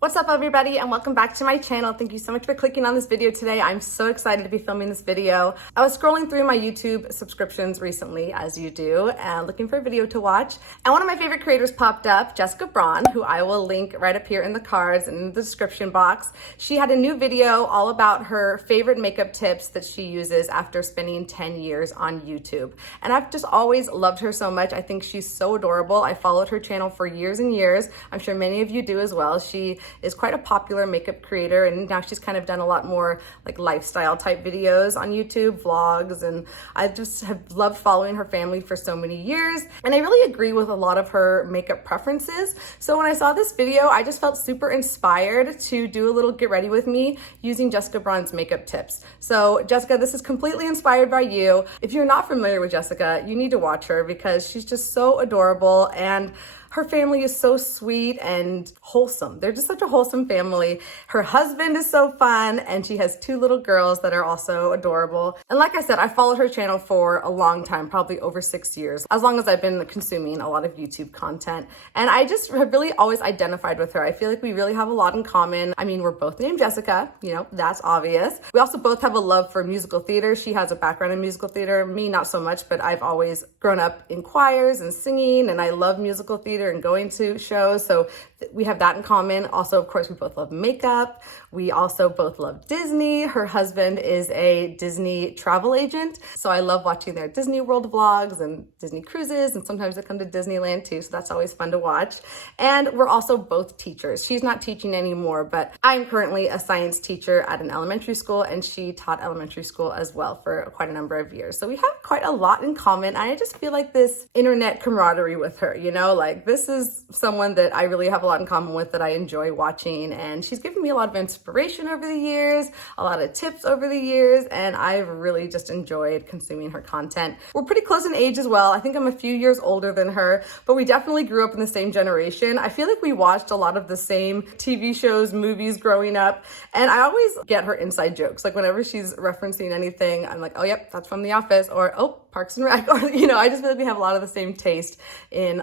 What's up everybody and welcome back to my channel. Thank you so much for clicking on this video today. I'm so excited to be filming this video. I was scrolling through my YouTube subscriptions recently, as you do, and looking for a video to watch. And one of my favorite creators popped up, Jessica Braun, who I will link right up here in the cards and in the description box. She had a new video all about her favorite makeup tips that she uses after spending 10 years on YouTube. And I've just always loved her so much. I think she's so adorable. I followed her channel for years and years. I'm sure many of you do as well. She is quite a popular makeup creator, and now she's kind of done a lot more like lifestyle type videos on YouTube, vlogs, and I just have loved following her family for so many years. And I really agree with a lot of her makeup preferences. So when I saw this video, I just felt super inspired to do a little get ready with me using Jessica Braun's makeup tips. So Jessica, this is completely inspired by you. If you're not familiar with Jessica, you need to watch her because she's just so adorable and her family is so sweet and wholesome. They're just such a wholesome family. Her husband is so fun, and she has two little girls that are also adorable. And like I said, I followed her channel for a long time, probably over 6 years, as long as I've been consuming a lot of YouTube content. And I just have really always identified with her. I feel like we really have a lot in common. I mean, we're both named Jessica, you know, that's obvious. We also both have a love for musical theater. She has a background in musical theater, me not so much, but I've always grown up in choirs and singing, and I love musical theater and going to shows, so we have that in common. Also, of course, we both love makeup. We also both love Disney. Her husband is a Disney travel agent, so I love watching their Disney World vlogs and Disney cruises, and sometimes they come to Disneyland too, so that's always fun to watch. And we're also both teachers. She's not teaching anymore, but I'm currently a science teacher at an elementary school, and she taught elementary school as well for quite a number of years. So we have quite a lot in common. I just feel like this internet camaraderie with her, you know, like this is someone that I really have a lot in common with, that I enjoy watching, and she's given me a lot of inspiration over the years, a lot of tips over the years, and I've really just enjoyed consuming her content. We're pretty close in age as well. I think I'm a few years older than her, but we definitely grew up in the same generation. I feel like we watched a lot of the same TV shows, movies growing up, and I always get her inside jokes. Like whenever she's referencing anything, I'm like, oh yep, that's from The Office, or oh, Parks and Rec, or you know, I just feel like we have a lot of the same taste in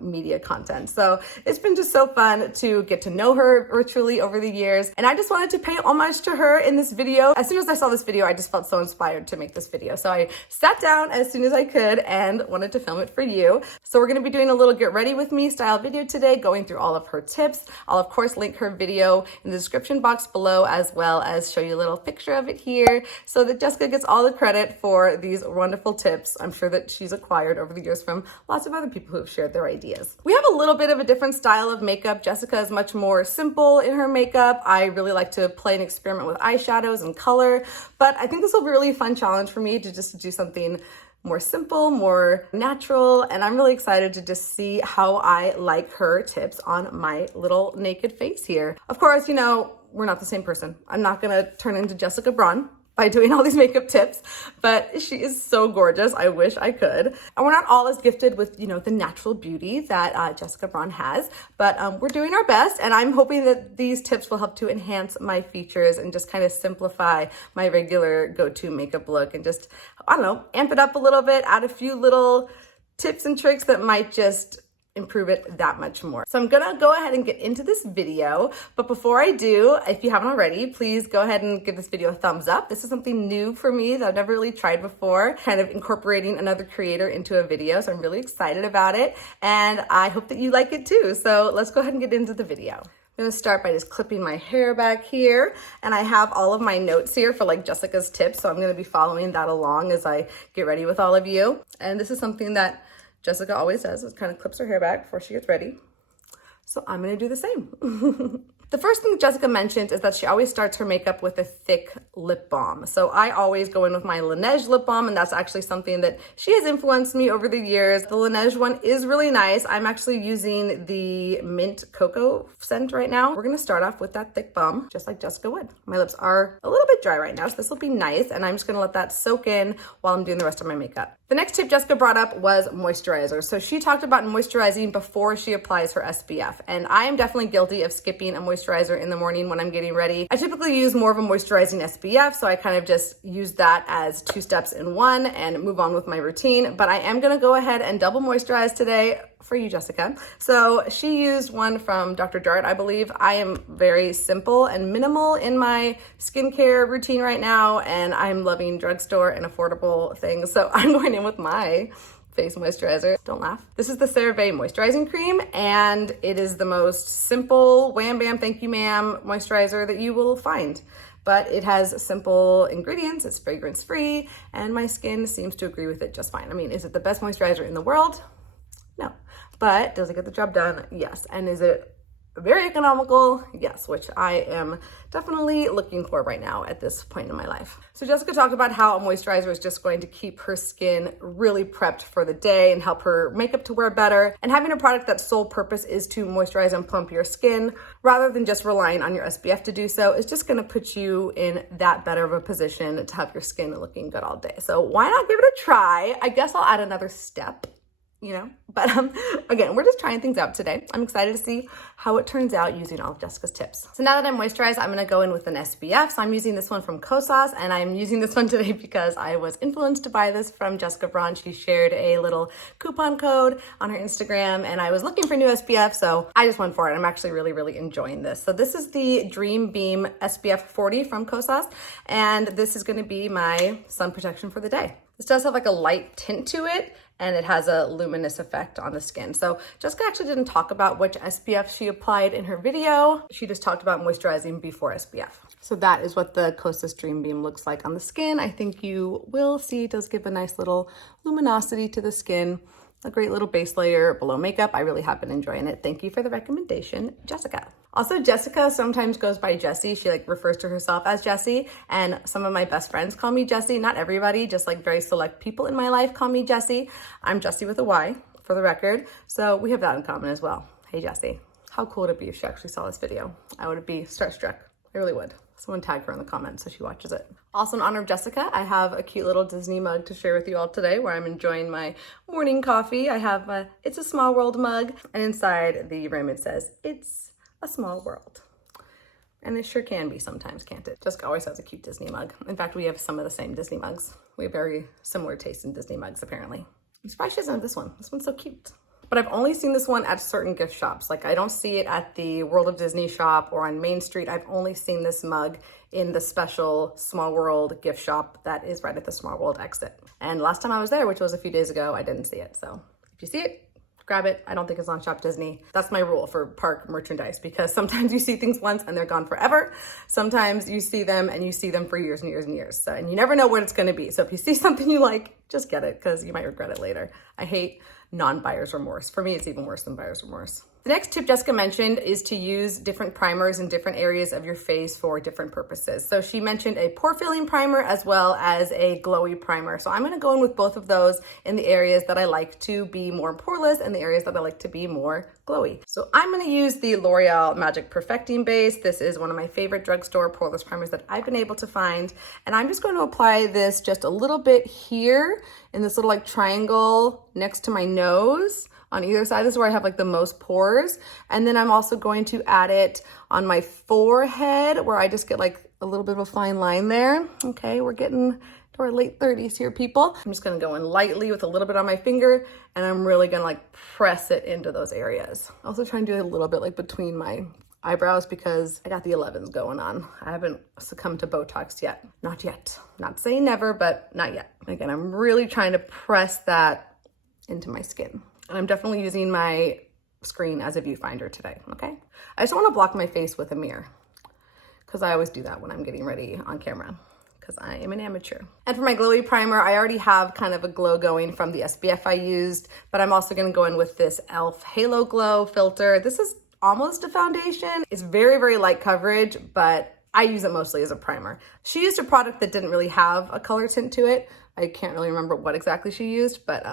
media content. So it's been just so fun to get to know her virtually over the years. And I just wanted to pay homage to her in this video. As soon as I saw this video, I just felt so inspired to make this video. So I sat down as soon as I could and wanted to film it for you. So we're going to be doing a little get ready with me style video today, going through all of her tips. I'll of course link her video in the description box below, as well as show you a little picture of it here so that Jessica gets all the credit for these wonderful tips I'm sure that she's acquired over the years from lots of other people who have shared their ideas. We have a little bit of a different style of makeup. Jessica is much more simple in her makeup. I really like to play and experiment with eyeshadows and color, but I think this will be a really fun challenge for me to just do something more simple, more natural, and I'm really excited to just see how I like her tips on my little naked face here. Of course, you know, we're not the same person. I'm not gonna turn into Jessica Braun by doing all these makeup tips, but she is so gorgeous. I wish I could. And we're not all as gifted with, you know, the natural beauty that Jessica Braun has, but we're doing our best, and I'm hoping that these tips will help to enhance my features and just kind of simplify my regular go-to makeup look and just, I don't know, amp it up a little bit, add a few little tips and tricks that might just improve it that much more. So I'm gonna go ahead and get into this video, but before I do, if you haven't already, please go ahead and give this video a thumbs up. This is something new for me that I've never really tried before, kind of incorporating another creator into a video, so I'm really excited about it, and I hope that you like it too. So let's go ahead and get into the video. I'm gonna start by just clipping my hair back here, and I have all of my notes here for like Jessica's tips, so I'm gonna be following that along as I get ready with all of you. And this is something that Jessica always does, is kind of clips her hair back before she gets ready. So I'm gonna do the same. The first thing Jessica mentioned is that she always starts her makeup with a thick lip balm. So I always go in with my Laneige lip balm, and that's actually something that she has influenced me over the years. The Laneige one is really nice. I'm actually using the mint cocoa scent right now. We're gonna start off with that thick balm, just like Jessica would. My lips are a little bit dry right now, so this will be nice, and I'm just gonna let that soak in while I'm doing the rest of my makeup. The next tip Jessica brought up was moisturizer. So she talked about moisturizing before she applies her SPF, and I am definitely guilty of skipping a moisturizer in the morning when I'm getting ready. I typically use more of a moisturizing SPF, so I kind of just use that as 2 steps in one and move on with my routine. But I am gonna go ahead and double moisturize today for you, Jessica. So she used one from Dr. Jart, I believe. I am very simple and minimal in my skincare routine right now, and I'm loving drugstore and affordable things. So I'm going in with my face moisturizer. Don't laugh. This is the CeraVe moisturizing cream, and it is the most simple wham bam thank you ma'am moisturizer that you will find. But it has simple ingredients, it's fragrance free, and my skin seems to agree with it just fine. I mean, is it the best moisturizer in the world? No. But does it get the job done? Yes. And is it very economical? Yes, which I am definitely looking for right now at this point in my life. So Jessica talked about how a moisturizer is just going to keep her skin really prepped for the day and help her makeup to wear better. And having a product that's sole purpose is to moisturize and plump your skin rather than just relying on your SPF to do so is just going to put you in that better of a position to have your skin looking good all day. So why not give it a try? I guess I'll add another step. But again, we're just trying things out today. I'm excited to see how it turns out using all of Jessica's tips. So now that I'm moisturized, I'm going to go in with an SPF. So I'm using this one from Kosas, and I'm using this one today because I was influenced to buy this from Jessica Braun. She shared a little coupon code on her Instagram, and I was looking for new SPF, so I just went for it. I'm actually really enjoying this. So this is the Dream Beam SPF 40 from Kosas, and this is going to be my sun protection for the day. This does have like a light tint to it, and it has a luminous effect on the skin. So Jessica actually didn't talk about which SPF she applied in her video. She just talked about moisturizing before SPF. So that is what the Kosas Dream Beam looks like on the skin. I think you will see it does give a nice little luminosity to the skin. A great little base layer below makeup. I really have been enjoying it. Thank you for the recommendation, Jessica. Also, Jessica sometimes goes by Jessie. She refers to herself as Jessie, and some of my best friends call me Jessie. Not everybody, just very select people in my life call me Jessie. I'm Jessie with a Y, for the record. So we have that in common as well. Hey, Jessie. How cool would it be if she actually saw this video? I would be starstruck. I really would. Someone tag her in the comments so she watches it. Also, in honor of Jessica, I have a cute little Disney mug to share with you all today where I'm enjoying my morning coffee. I have a It's a Small World mug, and inside the rim it says, "It's a small world." And it sure can be sometimes, can't it? Jessica always has a cute Disney mug. In fact, we have some of the same Disney mugs. We have very similar taste in Disney mugs, apparently. I'm surprised she doesn't have this one. This one's so cute. But I've only seen this one at certain gift shops. I don't see it at the World of Disney shop or on Main Street. I've only seen this mug in the special Small World gift shop that is right at the Small World exit. And last time I was there, which was a few days ago, I didn't see it. So if you see it, grab it. I don't think it's on Shop Disney. That's my rule for park merchandise, because sometimes you see things once and they're gone forever. Sometimes you see them and you see them for years and years and years. So, and you never know what it's going to be. So if you see something you like, just get it, because you might regret it later. I hate non-buyer's remorse. For me, it's even worse than buyer's remorse. The next tip Jessica mentioned is to use different primers in different areas of your face for different purposes. So she mentioned a pore filling primer as well as a glowy primer. So I'm going to go in with both of those in the areas that I like to be more poreless and the areas that I like to be more glowy. So I'm going to use the L'Oreal Magic Perfecting Base. This is one of my favorite drugstore poreless primers that I've been able to find. And I'm just going to apply this just a little bit here in this little triangle next to my nose. On either side, this is where I have the most pores. And then I'm also going to add it on my forehead where I just get a little bit of a fine line there. Okay, we're getting to our late 30s here, people. I'm just gonna go in lightly with a little bit on my finger, and I'm really gonna press it into those areas. Also try and do it a little bit between my eyebrows because I got the 11s going on. I haven't succumbed to Botox yet. Not yet. Not saying never, but not yet. Again, I'm really trying to press that into my skin. And I'm definitely using my screen as a viewfinder today, okay? I just don't want to block my face with a mirror because I always do that when I'm getting ready on camera because I am an amateur. And for my glowy primer, I already have kind of a glow going from the SPF I used, but I'm also going to go in with this e.l.f. Halo Glow filter. This is almost a foundation. It's very light coverage, but I use it mostly as a primer. She used a product that didn't really have a color tint to it. I can't really remember what exactly she used, but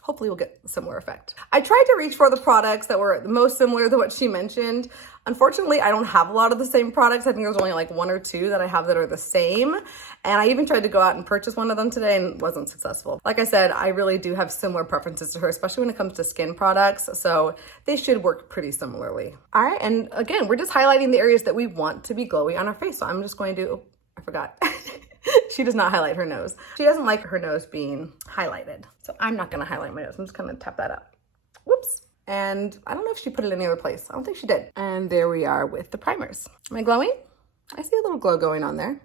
hopefully we'll get a similar effect. I tried to reach for the products that were the most similar to what she mentioned. Unfortunately, I don't have a lot of the same products. I think there's only one or two that I have that are the same. And I even tried to go out and purchase one of them today and wasn't successful. Like I said, I really do have similar preferences to her, especially when it comes to skin products. So they should work pretty similarly. All right, and again, we're just highlighting the areas that we want to be glowy on our face. So I'm just going to, oh, I forgot. She does not highlight her nose. She doesn't like her nose being highlighted. So I'm not gonna highlight my nose. I'm just gonna tap that up. Whoops. And I don't know if she put it any other place. I don't think she did. And there we are with the primers. Am I glowing? I see a little glow going on there.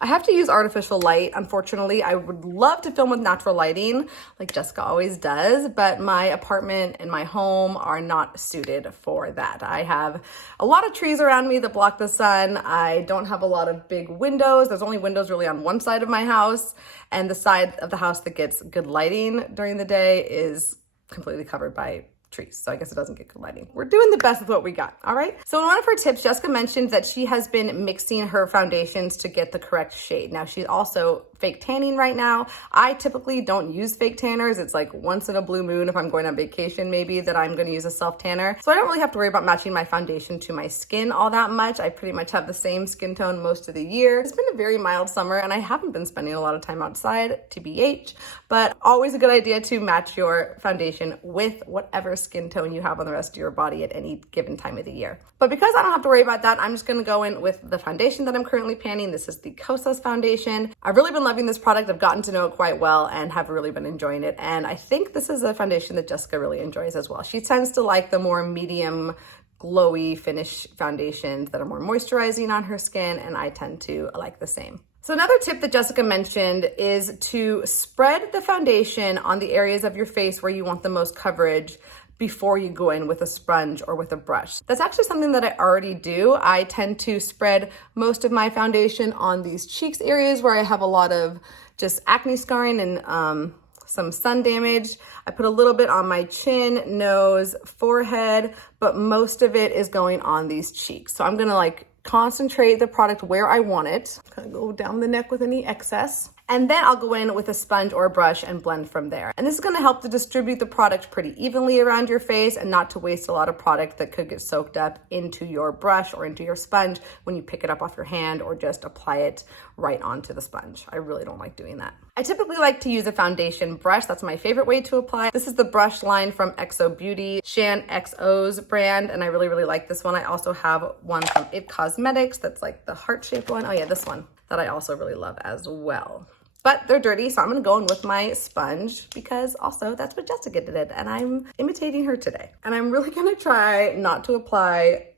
I have to use artificial light, unfortunately. I would love to film with natural lighting, like Jessica always does, but my apartment and my home are not suited for that. I have a lot of trees around me that block the sun. I don't have a lot of big windows. There's only windows really on one side of my house, and the side of the house that gets good lighting during the day is completely covered by trees, so I guess it doesn't get good lighting. We're doing the best with what we got, all right? So in one of her tips, Jessica mentioned that she has been mixing her foundations to get the correct shade. Now, she's also fake tanning right now. I typically don't use fake tanners. It's like once in a blue moon if I'm going on vacation maybe that I'm gonna use a self tanner. So I don't really have to worry about matching my foundation to my skin all that much. I pretty much have the same skin tone most of the year. It's been a very mild summer and I haven't been spending a lot of time outside, TBH, but always a good idea to match your foundation with whatever skin tone you have on the rest of your body at any given time of the year. But because I don't have to worry about that, I'm just gonna go in with the foundation that I'm currently panning. This is the Kosas foundation. I've really been loving this product. I've gotten to know it quite well and have really been enjoying it. And I think this is a foundation that Jessica really enjoys as well. She tends to like the more medium, glowy finish foundations that are more moisturizing on her skin, and I tend to like the same. So another tip that Jessica mentioned is to spread the foundation on the areas of your face where you want the most coverage before you go in with a sponge or with a brush. That's actually something that I already do. I tend to spread most of my foundation on these cheeks areas where I have a lot of just acne scarring and some sun damage. I put a little bit on my chin, nose, forehead, but most of it is going on these cheeks. So I'm gonna like concentrate the product where I want it. Kind of go down the neck with any excess. And then I'll go in with a sponge or a brush and blend from there. And this is gonna help to distribute the product pretty evenly around your face and not to waste a lot of product that could get soaked up into your brush or into your sponge when you pick it up off your hand or just apply it right onto the sponge. I really don't like doing that. I typically like to use a foundation brush. That's my favorite way to apply. This is the brush line from XO Beauty, Shan XO's brand, and I really, really like this one. I also have one from It Cosmetics that's like the heart-shaped one. Oh yeah, this one that I also really love as well. But they're dirty, so I'm gonna go in with my sponge because also that's what Jessica did, and I'm imitating her today. And I'm really gonna try not to apply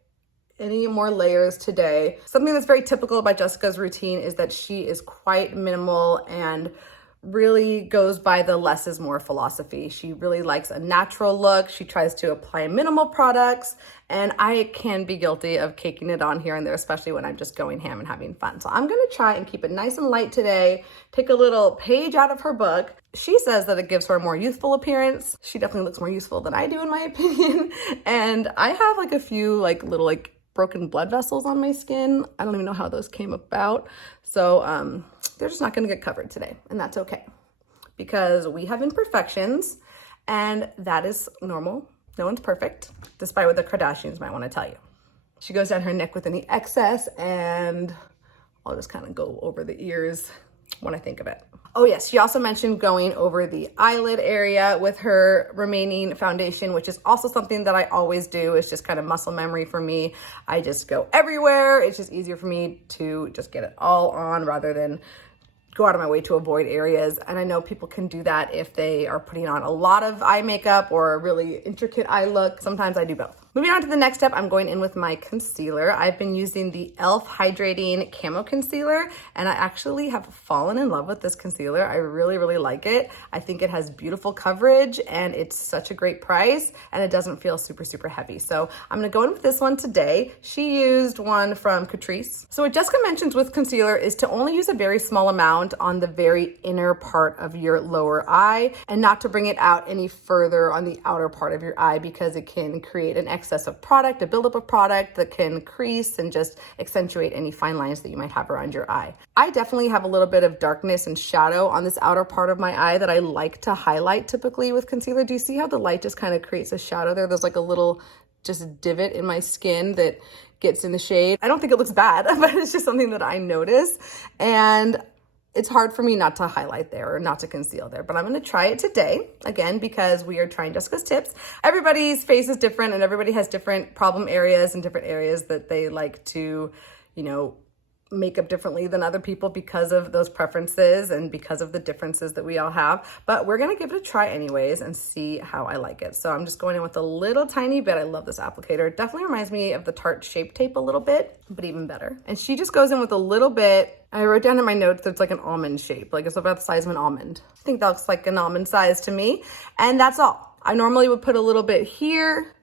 any more layers today. Something that's very typical about Jessica's routine is that she is quite minimal and really goes by the less is more philosophy. She really likes a natural look. She tries to apply minimal products, and I can be guilty of caking it on here and there, especially when I'm just going ham and having fun. So I'm gonna try and keep it nice and light today, take a little page out of her book. She says that it gives her a more youthful appearance. She definitely looks more youthful than I do in my opinion. And I have like a few like little like broken blood vessels on my skin. I don't even know how those came about. So they're just not gonna get covered today, and that's okay because we have imperfections and that is normal. No one's perfect, despite what the Kardashians might wanna tell you. She goes down her neck with any excess, and I'll just kind of go over the ears when I think of it. Oh yes, she also mentioned going over the eyelid area with her remaining foundation, which is also something that I always do. It's just kind of muscle memory for me. I just go everywhere. It's just easier for me to just get it all on rather than go out of my way to avoid areas. And I know people can do that if they are putting on a lot of eye makeup or a really intricate eye look. Sometimes I do both. Moving on to the next step, I'm going in with my concealer. I've been using the e.l.f. Hydrating Camo Concealer, and I actually have fallen in love with this concealer. I really, really like it. I think it has beautiful coverage, and it's such a great price, and it doesn't feel super, super heavy. So I'm gonna go in with this one today. She used one from Catrice. So what Jessica mentions with concealer is to only use a very small amount on the very inner part of your lower eye, and not to bring it out any further on the outer part of your eye because it can create an excess of product, a buildup of product that can crease and just accentuate any fine lines that you might have around your eye. I definitely have a little bit of darkness and shadow on this outer part of my eye that I like to highlight typically with concealer. Do you see how the light just kind of creates a shadow there? There's like a little just divot in my skin that gets in the shade. I don't think it looks bad, but it's just something that I notice. And it's hard for me not to highlight there or not to conceal there, but I'm gonna try it today, again, because we are trying Jessica's tips. Everybody's face is different and everybody has different problem areas and different areas that they like to, you know, makeup differently than other people because of those preferences and because of the differences that we all have, but we're gonna give it a try anyways and see how I like it. So I'm just going in with a little tiny bit. I love this applicator. It definitely reminds me of the Tarte Shape Tape a little bit, but even better. And she just goes in with a little bit. I wrote down in my notes that it's like an almond shape, like it's about the size of an almond. I think that looks like an almond size to me, and that's all. I normally would put a little bit here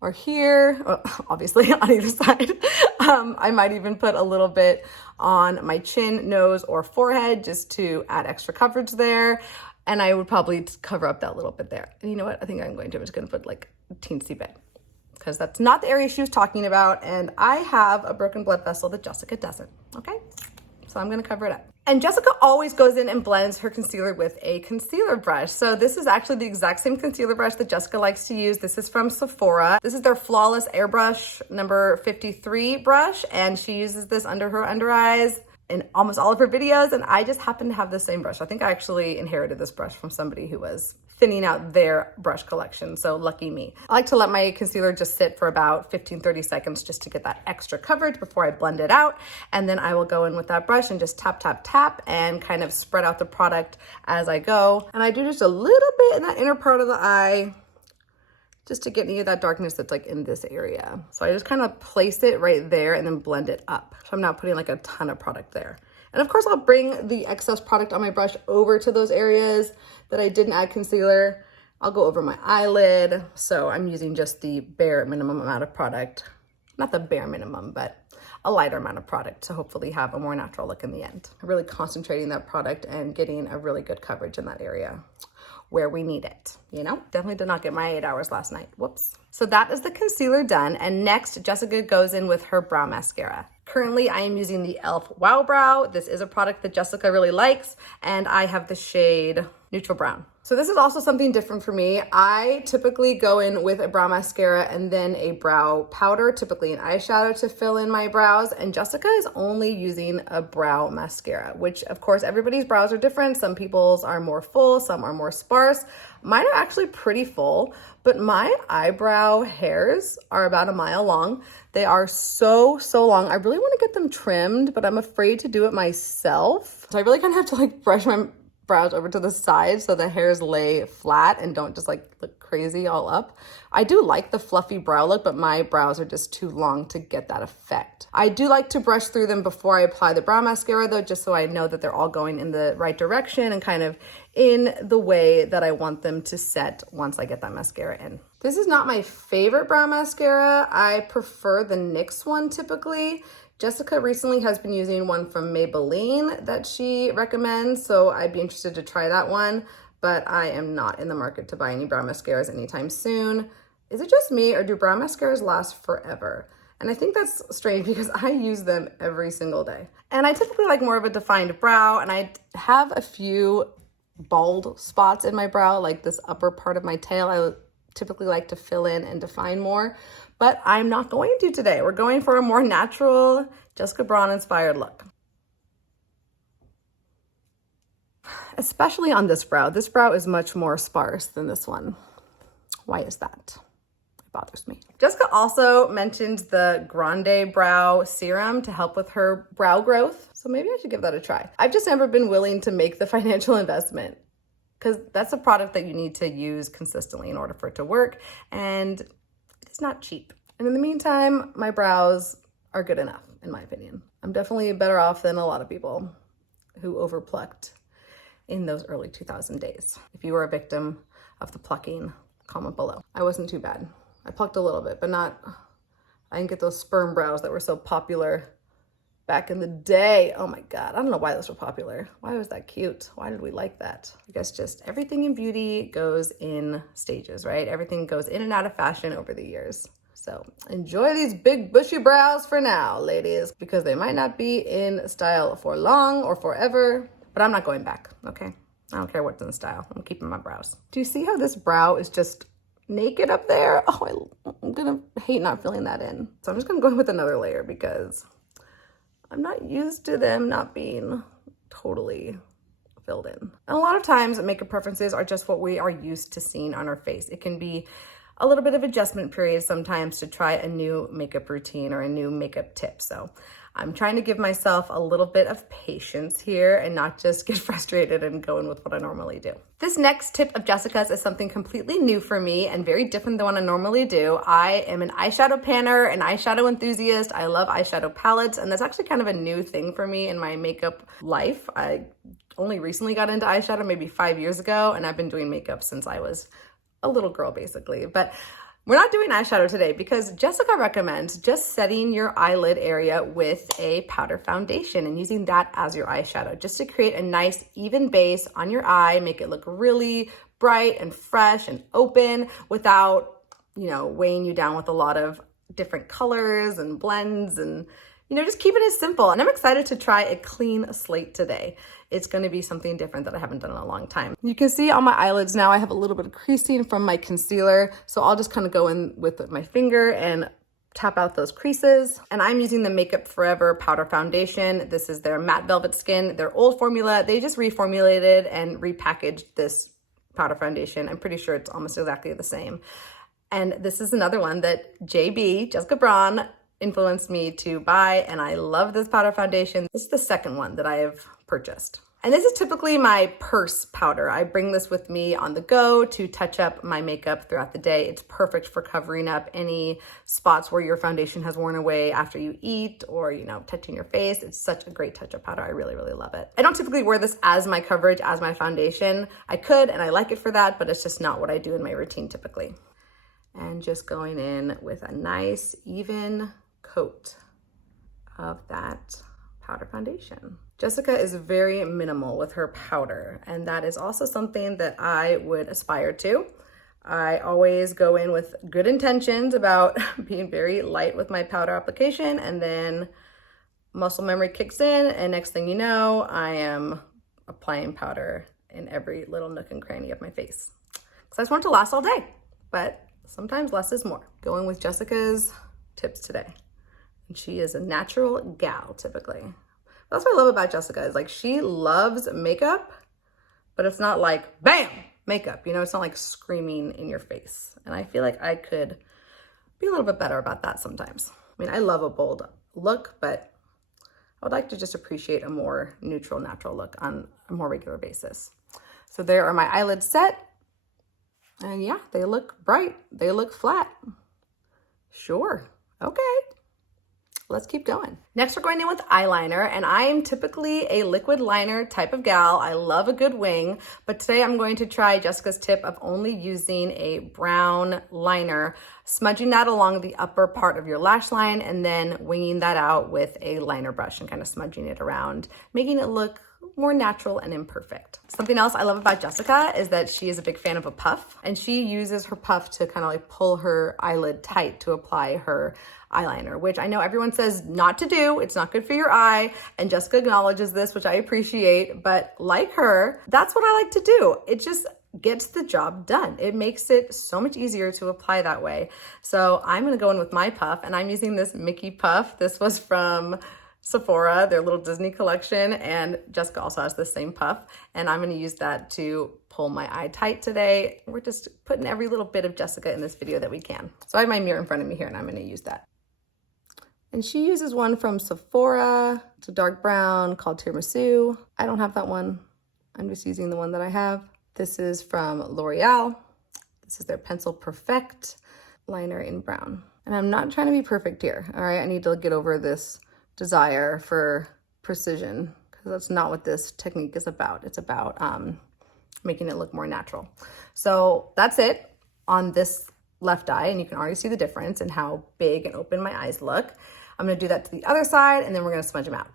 or here, obviously on either side. I might even put a little bit on my chin, nose, or forehead just to add extra coverage there. And I would probably cover up that little bit there. And you know what? I think I'm just gonna put like a teensy bit because that's not the area she was talking about. And I have a broken blood vessel that Jessica doesn't, okay? So I'm gonna cover it up. And Jessica always goes in and blends her concealer with a concealer brush. So this is actually the exact same concealer brush that Jessica likes to use. This is from Sephora. This is their Flawless Airbrush number 53 brush. And she uses this under her under eyes in almost all of her videos. And I just happen to have the same brush. I think I actually inherited this brush from somebody who was thinning out their brush collection, so lucky me. I like to let my concealer just sit for about 15-30 seconds just to get that extra coverage before I blend it out, and then I will go in with that brush and just tap, tap, tap, and kind of spread out the product as I go. And I do just a little bit in that inner part of the eye, just to get any of that darkness that's like in this area. So I just kind of place it right there and then blend it up. So I'm not putting like a ton of product there. And of course, I'll bring the excess product on my brush over to those areas that I didn't add concealer. I'll go over my eyelid. So I'm using just the bare minimum amount of product. Not the bare minimum, but a lighter amount of product to hopefully have a more natural look in the end. Really concentrating that product and getting a really good coverage in that area where we need it, you know? Definitely did not get my 8 hours last night, whoops. So that is the concealer done. And next, Jessica goes in with her brow mascara. Currently, I am using the e.l.f. Wow Brow. This is a product that Jessica really likes, and I have the shade Neutral Brown. So this is also something different for me. I typically go in with a brow mascara and then a brow powder, typically an eyeshadow to fill in my brows, and Jessica is only using a brow mascara, which of course everybody's brows are different. Some people's are more full, some are more sparse. Mine are actually pretty full, but my eyebrow hairs are about a mile long. They are so long. I really want to get them trimmed, but I'm afraid to do it myself. So I really kind of have to like brush my brows over to the side so the hairs lay flat and don't just like look crazy all up. I do like the fluffy brow look, but my brows are just too long to get that effect. I do like to brush through them before I apply the brow mascara though, just so I know that they're all going in the right direction and kind of in the way that I want them to set once I get that mascara in. This is not my favorite brow mascara. I prefer the NYX one typically. Jessica recently has been using one from Maybelline that she recommends, so I'd be interested to try that one, but I am not in the market to buy any brow mascaras anytime soon. Is it just me, or do brow mascaras last forever? And I think that's strange because I use them every single day. And I typically like more of a defined brow, and I have a few bald spots in my brow, like this upper part of my tail. I typically like to fill in and define more, but I'm not going to today. We're going for a more natural, Jessica Braun inspired look. Especially on this brow. This brow is much more sparse than this one. Why is that? It bothers me. Jessica also mentioned the Grande Brow Serum to help with her brow growth, so maybe I should give that a try. I've just never been willing to make the financial investment because that's a product that you need to use consistently in order for it to work, and it's not cheap. And in the meantime, my brows are good enough, in my opinion. I'm definitely better off than a lot of people who overplucked in those early 2000 days. If you were a victim of the plucking, comment below. I wasn't too bad. I plucked a little bit, but not, I didn't get those sperm brows that were so popular back in the day. Oh my God, I don't know why those were popular. Why was that cute? Why did we like that? I guess just everything in beauty goes in stages, right? Everything goes in and out of fashion over the years. So enjoy these big bushy brows for now, ladies, because they might not be in style for long or forever, but I'm not going back, okay? I don't care what's in style. I'm keeping my brows. Do you see how this brow is just naked up there? Oh, I'm gonna hate not filling that in. So I'm just gonna go in with another layer because I'm not used to them not being totally filled in. And a lot of times makeup preferences are just what we are used to seeing on our face. It can be a little bit of adjustment period sometimes to try a new makeup routine or a new makeup tip. So I'm trying to give myself a little bit of patience here and not just get frustrated and go in with what I normally do. This next tip of Jessica's is something completely new for me and very different than what I normally do. I am an eyeshadow panner, an eyeshadow enthusiast. I love eyeshadow palettes, and that's actually kind of a new thing for me in my makeup life. I only recently got into eyeshadow maybe 5 years ago, and I've been doing makeup since I was a little girl basically. But we're not doing eyeshadow today because Jessica recommends just setting your eyelid area with a powder foundation and using that as your eyeshadow just to create a nice even base on your eye, make it look really bright and fresh and open without, weighing you down with a lot of different colors and blends and, just keep it as simple. And I'm excited to try a clean slate today. It's going to be something different that I haven't done in a long time. You can see on my eyelids now I have a little bit of creasing from my concealer. So I'll just kind of go in with my finger and tap out those creases. And I'm using the Makeup Forever Powder Foundation. This is their Matte Velvet Skin, their old formula. They just reformulated and repackaged this powder foundation. I'm pretty sure it's almost exactly the same. And this is another one that JB, Jessica Braun, influenced me to buy, and I love this powder foundation. This is the second one that I have purchased. And this is typically my purse powder. I bring this with me on the go to touch up my makeup throughout the day. It's perfect for covering up any spots where your foundation has worn away after you eat or, touching your face. It's such a great touch-up powder. I really, really love it. I don't typically wear this as my coverage, as my foundation. I could, and I like it for that, but it's just not what I do in my routine typically. And just going in with a nice, even coat of that powder foundation. Jessica is very minimal with her powder, and that is also something that I would aspire to. I always go in with good intentions about being very light with my powder application, and then muscle memory kicks in, and next thing you know, I am applying powder in every little nook and cranny of my face. Because I just want it to last all day, but sometimes less is more. Going with Jessica's tips today. And she is a natural gal, typically. That's what I love about Jessica is she loves makeup, but it's not like, bam, makeup. It's not like screaming in your face. And I feel like I could be a little bit better about that sometimes. I love a bold look, but I would like to just appreciate a more neutral, natural look on a more regular basis. So there are my eyelids set. And yeah, they look bright. They look flat. Sure. Okay. Let's keep going. Next, we're going in with eyeliner, and I am typically a liquid liner type of gal. I love a good wing, but today I'm going to try Jessica's tip of only using a brown liner, smudging that along the upper part of your lash line, and then winging that out with a liner brush and kind of smudging it around, making it look more natural and imperfect. Something else I love about Jessica is that she is a big fan of a puff, and she uses her puff to kind of pull her eyelid tight to apply her eyeliner, which I know everyone says not to do. It's not good for your eye, and Jessica acknowledges this, which I appreciate, but like her, that's what I like to do. It just gets the job done. It makes it so much easier to apply that way. So I'm gonna go in with my puff, and I'm using this Mickey puff. This was from Sephora, their little Disney collection, and Jessica also has the same puff, and I'm gonna use that to pull my eye tight today. We're just putting every little bit of Jessica in this video that we can. So I have my mirror in front of me here, and I'm gonna use that. And she uses one from Sephora. It's a dark brown called Tiramisu. I don't have that one. I'm just using the one that I have. This is from L'Oreal. This is their Pencil Perfect liner in brown. And I'm not trying to be perfect here, all right? I need to get over this desire for precision, because that's not what this technique is about. It's about making it look more natural. So that's it on this left eye, and you can already see the difference in how big and open my eyes look. I'm gonna do that to the other side, and then we're gonna smudge them out.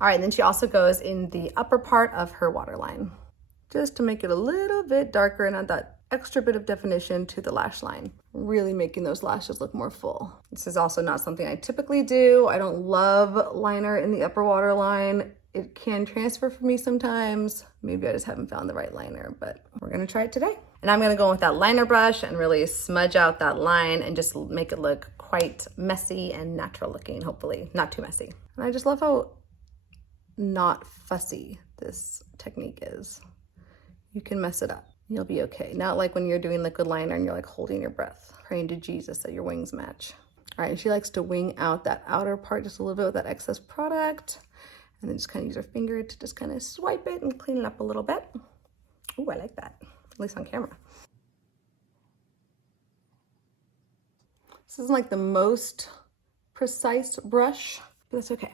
All right, and then she also goes in the upper part of her waterline, just to make it a little bit darker and add that extra bit of definition to the lash line, really making those lashes look more full. This is also not something I typically do. I don't love liner in the upper waterline. It can transfer for me sometimes. Maybe I just haven't found the right liner, but we're gonna try it today. And I'm gonna go in with that liner brush and really smudge out that line and just make it look quite messy and natural looking, hopefully. Not too messy. And I just love how not fussy this technique is. you can mess it up. You'll be okay. Not like when you're doing liquid liner and you're like holding your breath, praying to Jesus that your wings match. All right, and she likes to wing out that outer part just a little bit with that excess product. And then just kind of use her finger to just kind of swipe it and clean it up a little bit. Oh, I like that, at least on camera. This isn't like the most precise brush, but that's okay.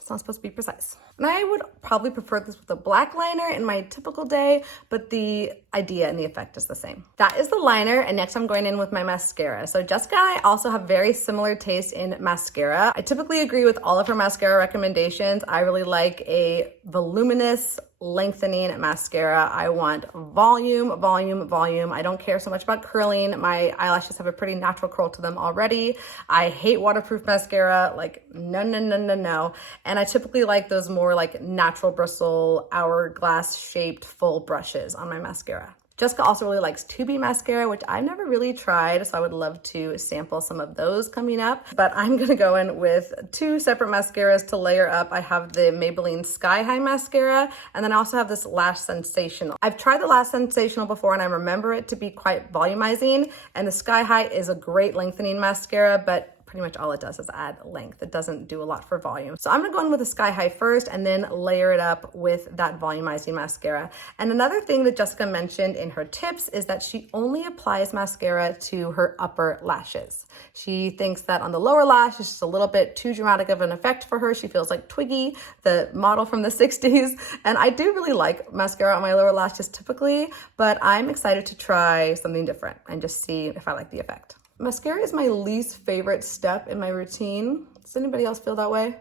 It's not supposed to be precise. And I would probably prefer this with a black liner in my typical day, but the idea and the effect is the same. That is the liner, and next I'm going in with my mascara. So Jessica and I also have very similar taste in mascara. I typically agree with all of her mascara recommendations. I really like a voluminous, lengthening mascara. I want volume, volume, volume. I don't care so much about curling. My eyelashes have a pretty natural curl to them already. I hate waterproof mascara, like no, no, no, no, no. And I typically like those more like natural bristle, hourglass shaped full brushes on my mascara. Jessica also really likes 2B mascara, which I've never really tried, so I would love to sample some of those coming up. But I'm gonna go in with 2 separate mascaras to layer up. I have the Maybelline Sky High mascara, and then I also have this Lash Sensational. I've tried the Lash Sensational before, and I remember it to be quite volumizing, and the Sky High is a great lengthening mascara, but pretty much all it does is add length. It doesn't do a lot for volume. So I'm gonna go in with the Sky High first and then layer it up with that volumizing mascara. And another thing that Jessica mentioned in her tips is that she only applies mascara to her upper lashes. She thinks that on the lower lash, it's just a little bit too dramatic of an effect for her. She feels like Twiggy, the model from the 60s. And I do really like mascara on my lower lashes typically, but I'm excited to try something different and just see if I like the effect. Mascara is my least favorite step in my routine. Does anybody else feel that way?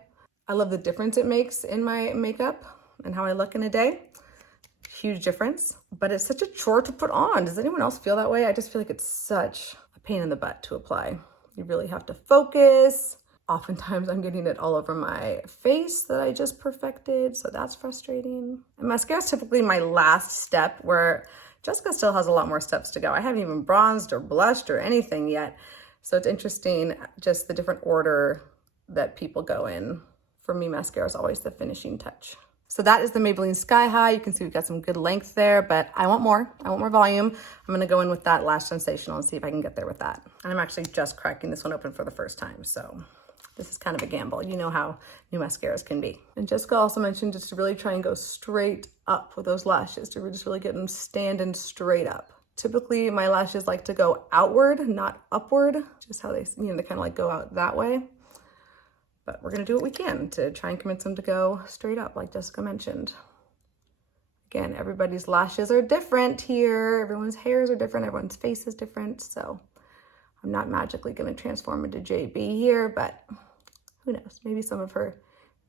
I love the difference it makes in my makeup and how I look in a day. Huge difference, but it's such a chore to put on. Does anyone else feel that way? I just feel like it's such a pain in the butt to apply. You really have to focus. Oftentimes I'm getting it all over my face that I just perfected, so that's frustrating. And mascara is typically my last step, where Jessica still has a lot more steps to go. I haven't even bronzed or blushed or anything yet. So it's interesting just the different order that people go in. For me, mascara is always the finishing touch. So that is the Maybelline Sky High. You can see we've got some good length there, but I want more. I want more volume. I'm gonna go in with that Lash Sensational and see if I can get there with that. I'm actually just cracking this one open for the first time, so this is kind of a gamble. You know how new mascaras can be. And Jessica also mentioned just to really try and go straight up with those lashes, to just really get them standing straight up. Typically, my lashes like to go outward, not upward, just how they, they kind of like go out that way. But we're gonna do what we can to try and convince them to go straight up, like Jessica mentioned. Again, everybody's lashes are different here. Everyone's hairs are different. Everyone's face is different. So I'm not magically gonna transform into JB here, but who knows? Maybe some of her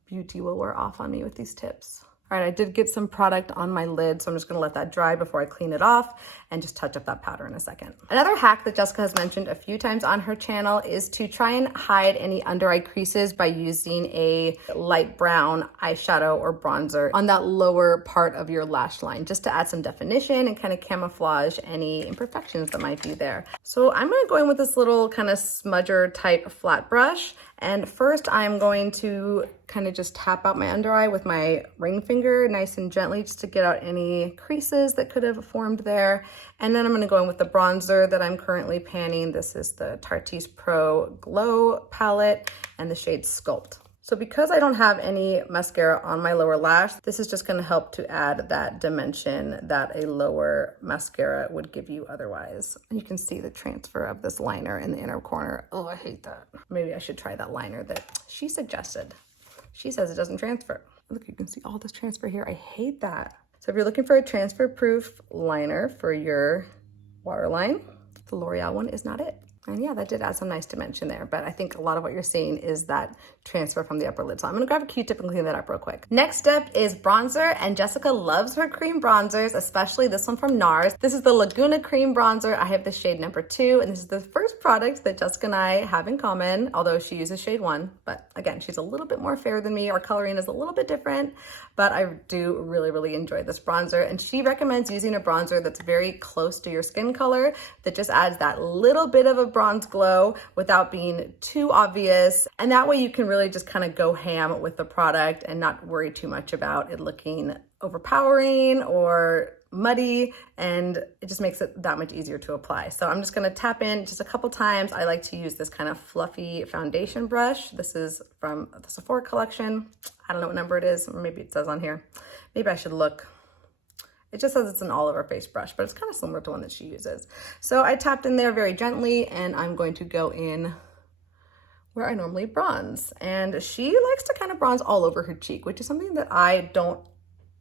beauty will wear off on me with these tips. All right, I did get some product on my lid, so I'm just gonna let that dry before I clean it off and just touch up that powder in a second. Another hack that Jessica has mentioned a few times on her channel is to try and hide any under eye creases by using a light brown eyeshadow or bronzer on that lower part of your lash line, just to add some definition and kind of camouflage any imperfections that might be there. So I'm gonna go in with this little kind of smudger type flat brush. And first I'm going to kind of just tap out my under eye with my ring finger nice and gently, just to get out any creases that could have formed there. And then I'm gonna go in with the bronzer that I'm currently panning. This is the Tarte's Pro Glow palette and the shade Sculpt. So because I don't have any mascara on my lower lash, this is just gonna help to add that dimension that a lower mascara would give you otherwise. You can see the transfer of this liner in the inner corner. Oh, I hate that. Maybe I should try that liner that she suggested. She says it doesn't transfer. Look, you can see all this transfer here. I hate that. So if you're looking for a transfer-proof liner for your waterline, the L'Oreal one is not it. And yeah, that did add some nice dimension there, but I think a lot of what you're seeing is that transfer from the upper lid. So I'm gonna grab a Q-tip and clean that up real quick. Next step is bronzer, and Jessica loves her cream bronzers, especially this one from NARS. This is the Laguna Cream Bronzer. I have the shade number 2, and this is the first product that Jessica and I have in common, although she uses shade 1. But again, she's a little bit more fair than me. Our coloring is a little bit different, but I do really, really enjoy this bronzer. And she recommends using a bronzer that's very close to your skin color, that just adds that little bit of a bronze glow without being too obvious. And that way you can really just kind of go ham with the product and not worry too much about it looking overpowering or muddy, and it just makes it that much easier to apply. So I'm just gonna tap in just a couple times. I like to use this kind of fluffy foundation brush. This is from the Sephora collection. I don't know what number it is, or maybe it says on here. Maybe I should look. It just says it's an all over face brush, but it's kind of similar to one that she uses. So I tapped in there very gently, and I'm going to go in where I normally bronze. And she likes to kind of bronze all over her cheek, which is something that I don't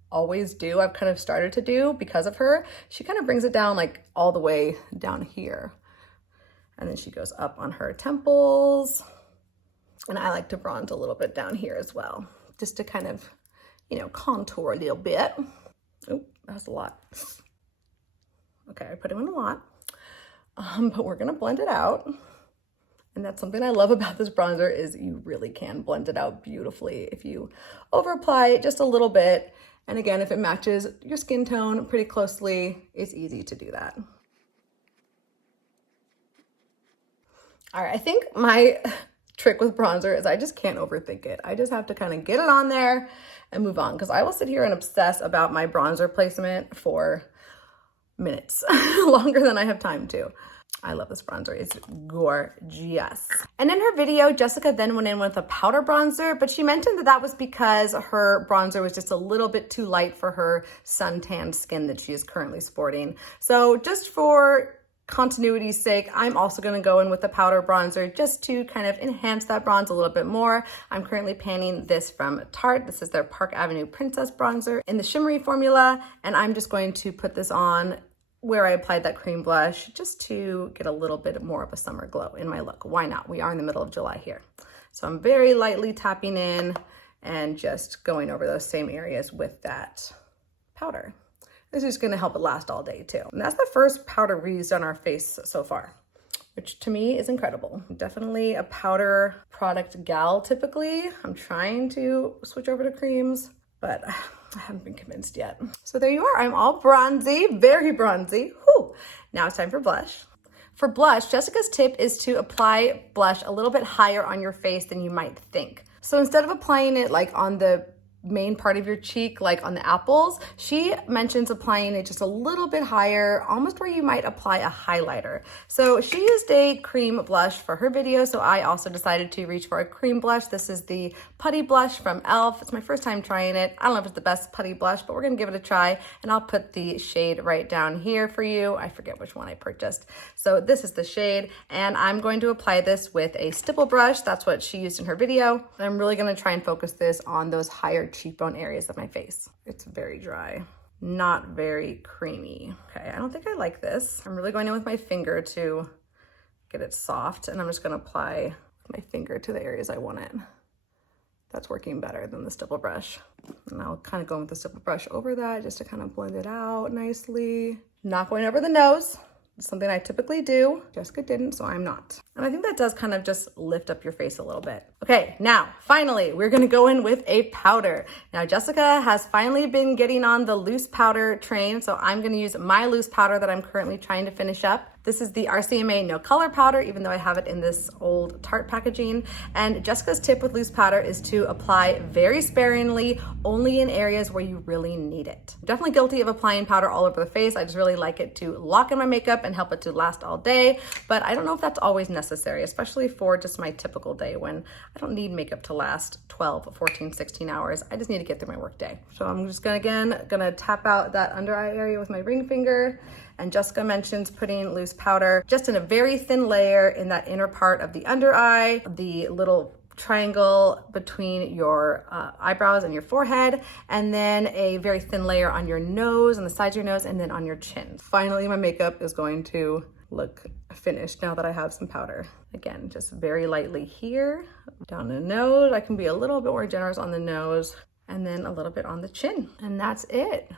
always do. I've kind of started to do because of her. She kind of brings it down like all the way down here. And then she goes up on her temples. And I like to bronze a little bit down here as well, just to kind of, you know, contour a little bit. Oh, that's a lot. Okay, I put him in a lot, but we're gonna blend it out. And that's something I love about this bronzer is you really can blend it out beautifully if you over apply it just a little bit. And again, if it matches your skin tone pretty closely, it's easy to do that. All right, I think my trick with bronzer is I just can't overthink it. I just have to kind of get it on there and move on, because I will sit here and obsess about my bronzer placement for minutes, longer than I have time to. I love this bronzer. It's gorgeous. And in her video, Jessica then went in with a powder bronzer, but she mentioned that that was because her bronzer was just a little bit too light for her suntanned skin that she is currently sporting. So just for continuity's sake, I'm also going to go in with the powder bronzer just to kind of enhance that bronze a little bit more. I'm currently panning this from Tarte. This is their Park Avenue Princess bronzer in the shimmery formula, and I'm just going to put this on where I applied that cream blush just to get a little bit more of a summer glow in my look. Why not? We are in the middle of July here. So I'm very lightly tapping in and just going over those same areas with that powder. This is gonna help it last all day too. And that's the first powder we used on our face so far, which to me is incredible. Definitely a powder product gal typically. I'm trying to switch over to creams, but I haven't been convinced yet. So there you are, I'm all bronzy, very bronzy. Whew. Now it's time for blush. For blush, Jessica's tip is to apply blush a little bit higher on your face than you might think. So instead of applying it like on the main part of your cheek, like on the apples, she mentions applying it just a little bit higher, almost where you might apply a highlighter. So she used a cream blush for her video, so I also decided to reach for a cream blush. This is the Putty Blush from e.l.f. It's my first time trying it. I don't know if it's the best putty blush, but we're gonna give it a try, and I'll put the shade right down here for you. I forget which one I purchased. So this is the shade, and I'm going to apply this with a stipple brush. That's what she used in her video. And I'm really gonna try and focus this on those higher cheekbone areas of my face. It's very dry, not very creamy. Okay, I don't think I like this. I'm really going in with my finger to get it soft, and I'm just gonna apply my finger to the areas I want it. That's working better than the stipple brush. And I'll kind of go with the stipple brush over that just to kind of blend it out nicely. Not going over the nose. It's something I typically do. Jessica didn't, so I'm not. And I think that does kind of just lift up your face a little bit. Okay, now, finally, we're gonna go in with a powder. Now, Jessica has finally been getting on the loose powder train, so I'm gonna use my loose powder that I'm currently trying to finish up. This is the RCMA No Color Powder, even though I have it in this old Tarte packaging. And Jessica's tip with loose powder is to apply very sparingly, only in areas where you really need it. I'm definitely guilty of applying powder all over the face. I just really like it to lock in my makeup and help it to last all day. But I don't know if that's always necessary, especially for just my typical day when I don't need makeup to last 12, 14, 16 hours. I just need to get through my work day. So I'm just gonna tap out that under eye area with my ring finger. And Jessica mentions putting loose powder just in a very thin layer in that inner part of the under eye, the little triangle between your eyebrows and your forehead, and then a very thin layer on your nose, on the sides of your nose, and then on your chin. Finally, my makeup is going to look finished now that I have some powder. Again, just very lightly here, down the nose. I can be a little bit more generous on the nose, and then a little bit on the chin, and that's it.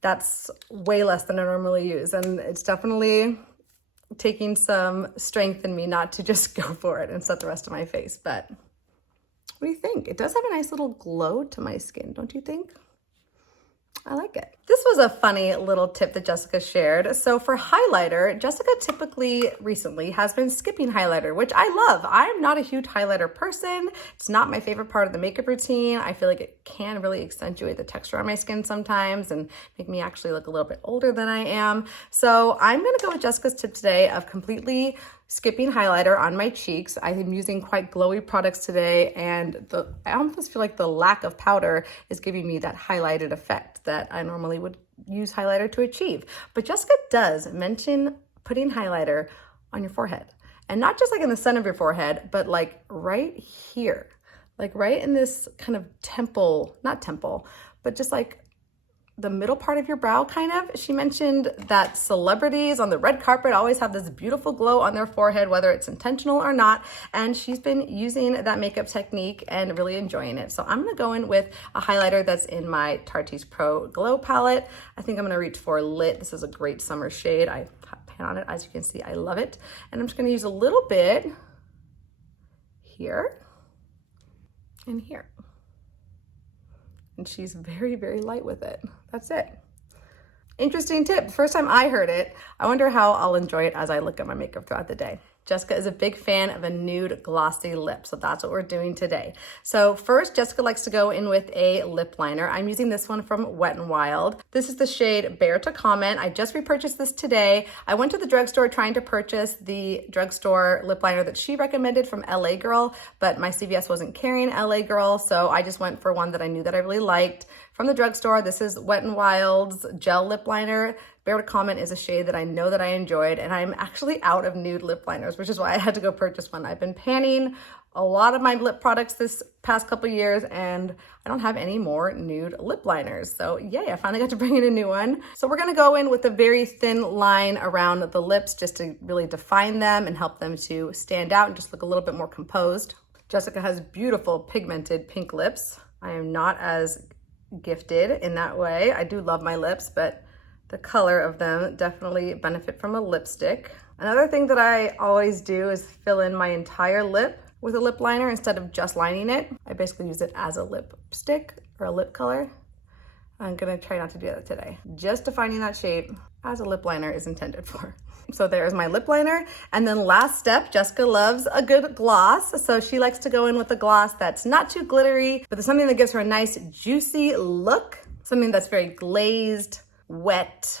That's way less than I normally use, and it's definitely taking some strength in me not to just go for it and set the rest of my face. But what do you think? It does have a nice little glow to my skin, don't you think? I like it. This was a funny little tip that Jessica shared. So for highlighter, Jessica typically recently has been skipping highlighter, which I love. I'm not a huge highlighter person. It's not my favorite part of the makeup routine. I feel like it can really accentuate the texture on my skin sometimes and make me actually look a little bit older than I am. So I'm gonna go with Jessica's tip today of completely skipping highlighter on my cheeks. I am using quite glowy products today, and I almost feel like the lack of powder is giving me that highlighted effect that I normally would use highlighter to achieve. But Jessica does mention putting highlighter on your forehead, and not just like in the center of your forehead, but like right here, like right in this kind of temple, not temple, but just like the middle part of your brow, kind of. She mentioned that celebrities on the red carpet always have this beautiful glow on their forehead, whether it's intentional or not, and she's been using that makeup technique and really enjoying it. So I'm gonna go in with a highlighter that's in my Tarte's Pro Glow palette. I think I'm gonna reach for Lit. This is a great summer shade. I have pan on it, as you can see, I love it. And I'm just gonna use a little bit here and here. And she's very, very light with it. That's it. Interesting tip. First time I heard it. I wonder how I'll enjoy it as I look at my makeup throughout the day. Jessica is a big fan of a nude glossy lip, so that's what we're doing today. So first, Jessica likes to go in with a lip liner. I'm using this one from Wet n Wild. This is the shade Bear to Comment. I just repurchased this today. I went to the drugstore trying to purchase the drugstore lip liner that she recommended from LA Girl, but my CVS wasn't carrying LA Girl, so I just went for one that I knew that I really liked. From the drugstore, this is Wet n Wild's gel lip liner. Bear to Comment is a shade that I know that I enjoyed, and I'm actually out of nude lip liners, which is why I had to go purchase one. I've been panning a lot of my lip products this past couple years, and I don't have any more nude lip liners. So yay, I finally got to bring in a new one. So we're gonna go in with a very thin line around the lips just to really define them and help them to stand out and just look a little bit more composed. Jessica has beautiful pigmented pink lips. I am not as gifted in that way. I do love my lips, but the color of them definitely benefit from a lipstick. Another thing that I always do is fill in my entire lip with a lip liner instead of just lining it. I basically use it as a lipstick or a lip color. I'm gonna try not to do that today. Just defining that shape as a lip liner is intended for. So there's my lip liner. And then last step, Jessica loves a good gloss. So she likes to go in with a gloss that's not too glittery, but there's something that gives her a nice juicy look, something that's very glazed, wet,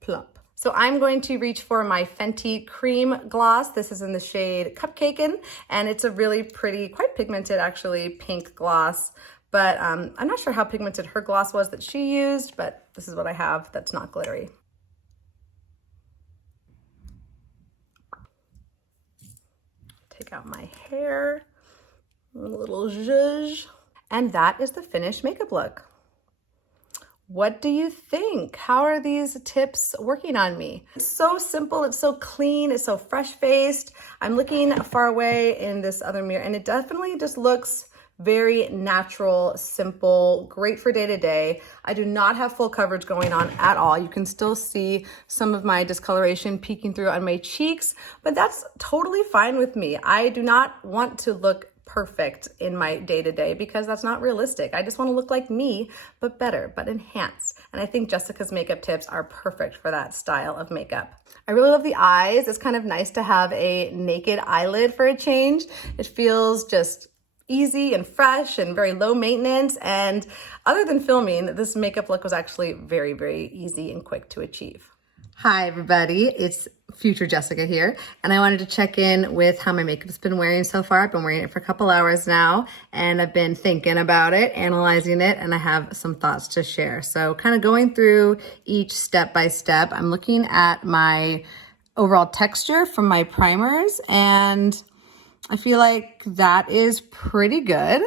plump. So I'm going to reach for my Fenty Cream Gloss. This is in the shade Cupcakin, and it's a really pretty, quite pigmented actually, pink gloss. But I'm not sure how pigmented her gloss was that she used, but this is what I have that's not glittery. Take out my hair, a little zhuzh, and that is the finished makeup look. What do you think? How are these tips working on me? It's so simple, it's so clean, it's so fresh-faced. I'm looking far away in this other mirror, and it definitely just looks very natural, simple, great for day to day. I do not have full coverage going on at all. You can still see some of my discoloration peeking through on my cheeks, but that's totally fine with me. I do not want to look perfect in my day-to-day because that's not realistic. I just want to look like me, but better, but enhanced. And I think Jessica's makeup tips are perfect for that style of makeup. I really love the eyes. It's kind of nice to have a naked eyelid for a change. It feels just easy and fresh and very low maintenance. And other than filming, this makeup look was actually very, very easy and quick to achieve. Hi everybody, it's future Jessica here, and I wanted to check in with how my makeup's been wearing so far. I've been wearing it for a couple hours now, and I've been thinking about it, analyzing it, and I have some thoughts to share. So kind of going through each step by step, I'm looking at my overall texture from my primers, and I feel like that is pretty good.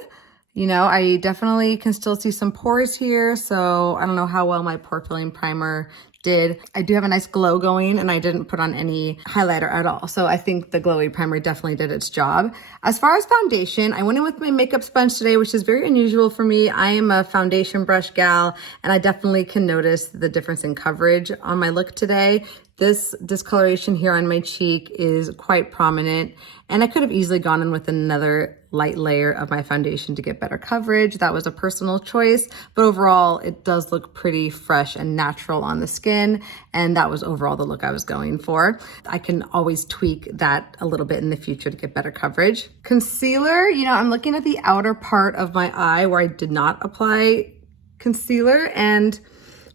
You know, I definitely can still see some pores here, so I don't know how well my pore filling primer did. I do have a nice glow going, and I didn't put on any highlighter at all. So I think the glowy primer definitely did its job. As far as foundation, I went in with my makeup sponge today, which is very unusual for me. I am a foundation brush gal, and I definitely can notice the difference in coverage on my look today. This discoloration here on my cheek is quite prominent, and I could have easily gone in with another light layer of my foundation to get better coverage. That was a personal choice, but overall it does look pretty fresh and natural on the skin, and that was overall the look I was going for. I can always tweak that a little bit in the future to get better coverage. Concealer, you know, I'm looking at the outer part of my eye where I did not apply concealer, and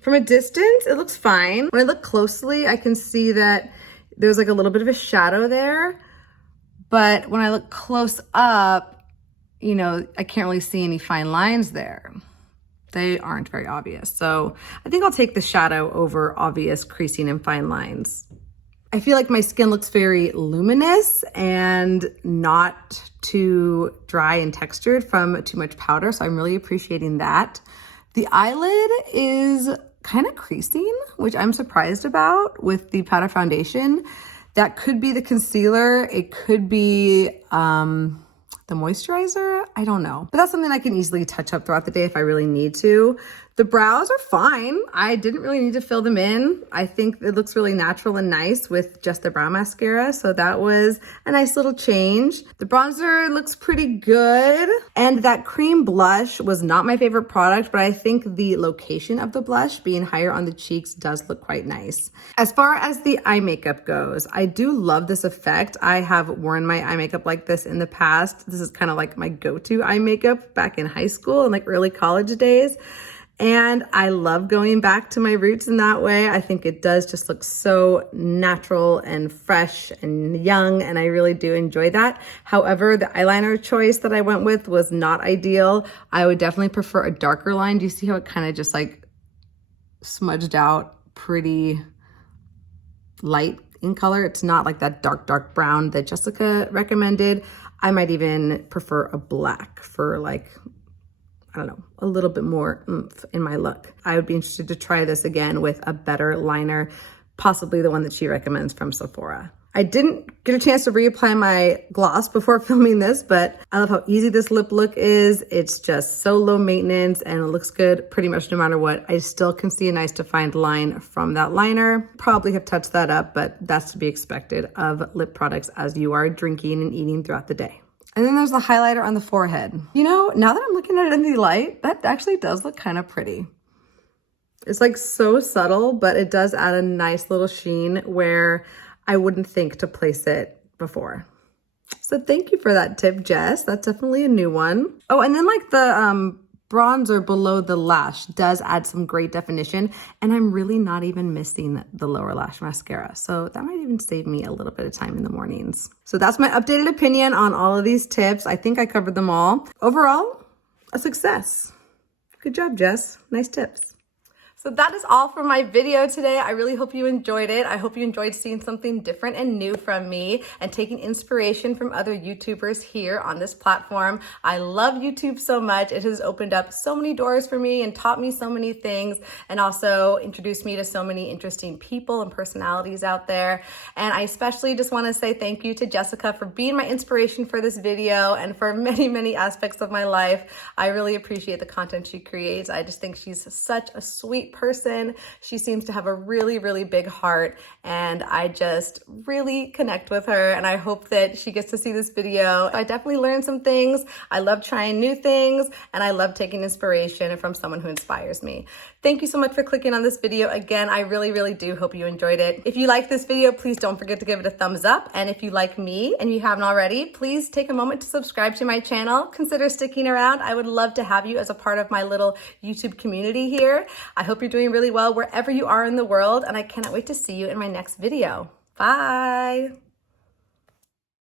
from a distance, it looks fine. When I look closely, I can see that there's like a little bit of a shadow there. But when I look close up, you know, I can't really see any fine lines there. They aren't very obvious. So I think I'll take the shadow over obvious creasing and fine lines. I feel like my skin looks very luminous and not too dry and textured from too much powder. So I'm really appreciating that. The eyelid is kind of creasing, which I'm surprised about with the powder foundation. That could be the concealer. It could be the moisturizer. I don't know. But that's something I can easily touch up throughout the day if I really need to. The brows are fine. I didn't really need to fill them in. I think it looks really natural and nice with just the brow mascara. So that was a nice little change. The bronzer looks pretty good. And that cream blush was not my favorite product, but I think the location of the blush being higher on the cheeks does look quite nice. As far as the eye makeup goes, I do love this effect. I have worn my eye makeup like this in the past. This is kind of like my go-to eye makeup back in high school and like early college days. And I love going back to my roots in that way. I think it does just look so natural and fresh and young, and I really do enjoy that. However, the eyeliner choice that I went with was not ideal. I would definitely prefer a darker line. Do you see how it kind of just like smudged out pretty light in color? It's not like that dark brown that Jessica recommended. I might even prefer a black for like, I don't know, a little bit more oomph in my look. I would be interested to try this again with a better liner, possibly the one that she recommends from Sephora. I didn't get a chance to reapply my gloss before filming this, but I love how easy this lip look is. It's just so low maintenance and it looks good pretty much no matter what. I still can see a nice defined line from that liner. Probably have touched that up, but that's to be expected of lip products as you are drinking and eating throughout the day. And then there's the highlighter on the forehead. You know, now that I'm looking at it in the light, that actually does look kind of pretty. It's like so subtle, but it does add a nice little sheen where I wouldn't think to place it before. So thank you for that tip, Jess. That's definitely a new one. Oh, and then like the bronzer below the lash does add some great definition, and I'm really not even missing the lower lash mascara. So that might even save me a little bit of time in the mornings. So that's my updated opinion on all of these tips. I think I covered them all. Overall, a success. Good job, Jess. Nice tips. So that is all for my video today. I really hope you enjoyed it. I hope you enjoyed seeing something different and new from me and taking inspiration from other YouTubers here on this platform. I love YouTube so much. It has opened up so many doors for me and taught me so many things, and also introduced me to so many interesting people and personalities out there. And I especially just want to say thank you to Jessica for being my inspiration for this video and for many, many aspects of my life. I really appreciate the content she creates. I just think she's such a sweet person. She seems to have a really, really big heart, and I just really connect with her, and I hope that she gets to see this video. I definitely learned some things. I love trying new things, and I love taking inspiration from someone who inspires me. Thank you so much for clicking on this video. Again, I really, really do hope you enjoyed it. If you like this video, please don't forget to give it a thumbs up. And if you like me and you haven't already, please take a moment to subscribe to my channel. Consider sticking around. I would love to have you as a part of my little YouTube community here. I hope you're doing really well wherever you are in the world, and I cannot wait to see you in my next video. Bye.